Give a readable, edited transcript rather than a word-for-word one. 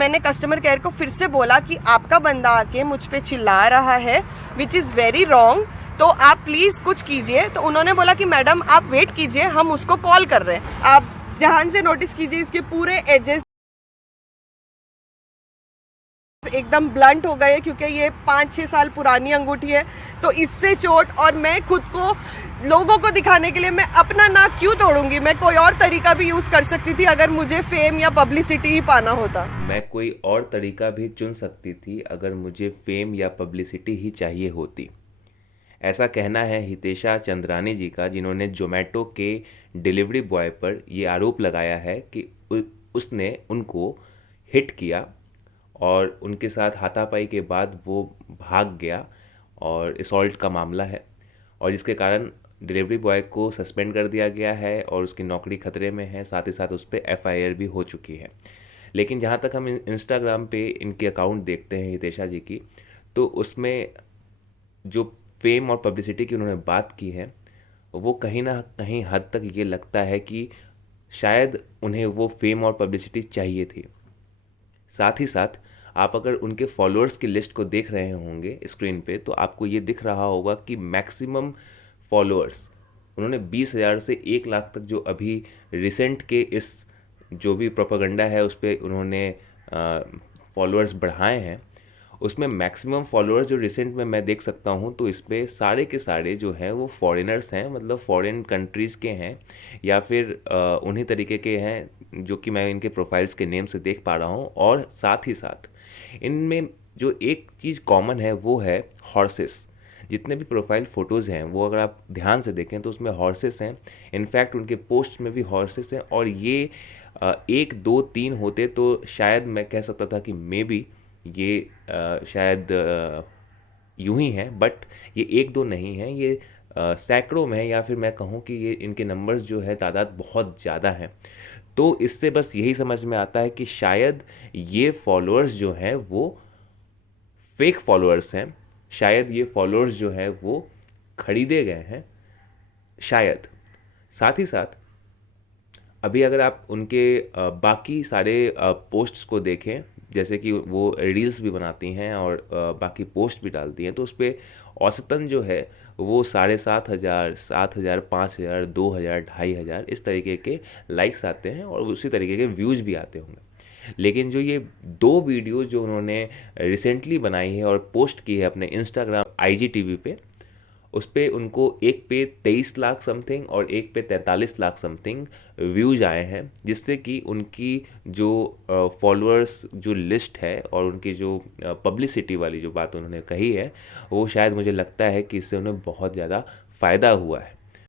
मैंने customer care को फिर से बोला कि आपका बंदा आके मुझ पे चिल्ला रहा है, विच इज वेरी रॉन्ग, तो आप प्लीज कुछ कीजिए। तो उन्होंने बोला कि मैडम आप वेट कीजिए, हम उसको कॉल कर रहे हैं। आप ध्यान से नोटिस कीजिए, इसके पूरे एजेस एकदम ब्लंट हो गए, क्योंकि ये 5-6 साल पुरानी अंगूठी है। तो इससे चोट, और मैं खुद को लोगों को दिखाने के लिए मैं अपना नाक क्यों तोड़ूंगी? मैं कोई और तरीका भी यूज कर सकती थी अगर मुझे फेम या पब्लिसिटी ही पाना होता। मैं कोई और तरीका भी चुन सकती थी अगर मुझे फेम या पब्लिसिटी ही चाहिए होती। ऐसा कहना है हितेशा चंद्रानी जी का, जिन्होंने जोमेटो के डिलीवरी बॉय पर ये आरोप लगाया है कि उसने उनको हिट किया और उनके साथ हाथापाई के बाद वो भाग गया, और असॉल्ट का मामला है, और जिसके कारण डिलीवरी बॉय को सस्पेंड कर दिया गया है और उसकी नौकरी खतरे में है। साथ ही साथ उस पर एफआईआर भी हो चुकी है। लेकिन जहाँ तक हम इंस्टाग्राम पे इनके अकाउंट देखते हैं हितेशा जी की, तो उसमें जो फेम और पब्लिसिटी की उन्होंने बात की है, वो कहीं ना कहीं हद तक ये लगता है कि शायद उन्हें वो फेम और पब्लिसिटी चाहिए थी। साथ ही साथ आप अगर उनके फॉलोअर्स की लिस्ट को देख रहे होंगे स्क्रीन पे, तो आपको ये दिख रहा होगा कि मैक्सिमम फॉलोअर्स उन्होंने 20,000 से 1 लाख तक, जो अभी रिसेंट के इस जो भी प्रोपागेंडा है उस पर उन्होंने फॉलोअर्स बढ़ाए हैं, उसमें मैक्सिमम फॉलोअर्स जो रिसेंट में मैं देख सकता हूँ, तो इस पर सारे के सारे जो हैं वो फॉरेनर्स हैं, मतलब फॉरेन कंट्रीज़ के हैं, या फिर उन्हीं तरीके के हैं जो कि मैं इनके प्रोफाइल्स के नेम से देख पा रहा हूँ। और साथ ही साथ इनमें जो एक चीज़ कॉमन है वो है हॉर्सेस। जितने भी प्रोफाइल फ़ोटोज़ हैं वो अगर आप ध्यान से देखें तो उसमें हॉर्सेस हैं। इनफैक्ट उनके पोस्ट में भी हॉर्सेस हैं, और ये 1 2 3 होते तो शायद मैं कह सकता था कि मे बी ये शायद यूं ही हैं, बट ये 1 2 नहीं हैं, ये सैकड़ों में है, या फिर मैं कहूँ कि ये इनके नंबर्स जो है तादाद बहुत ज़्यादा हैं। तो इससे बस यही समझ में आता है कि शायद ये फॉलोअर्स जो हैं वो फेक फॉलोअर्स हैं, शायद ये फॉलोअर्स जो हैं वो खरीदे गए हैं शायद। साथ ही साथ अभी अगर आप उनके बाकी सारे पोस्ट्स को देखें, जैसे कि वो रील्स भी बनाती हैं और बाकी पोस्ट भी डालती हैं, तो उस पर औसतन जो है वो 7,500, 7,000, 5,000, 2,000, 2,500 इस तरीके के लाइक्स आते हैं, और उसी तरीके के व्यूज़ भी आते होंगे। लेकिन जो ये 2 वीडियो जो उन्होंने रिसेंटली बनाई है और पोस्ट की है अपने इंस्टाग्राम IGTV पे, उस पे उनको एक पे 23 लाख समथिंग और एक पे 43 लाख समथिंग व्यूज आए हैं, जिससे कि उनकी जो फॉलोअर्स जो लिस्ट है और उनकी जो पब्लिसिटी वाली जो बात उन्होंने कही है, वो शायद मुझे लगता है कि इससे उन्हें बहुत ज़्यादा फ़ायदा हुआ है।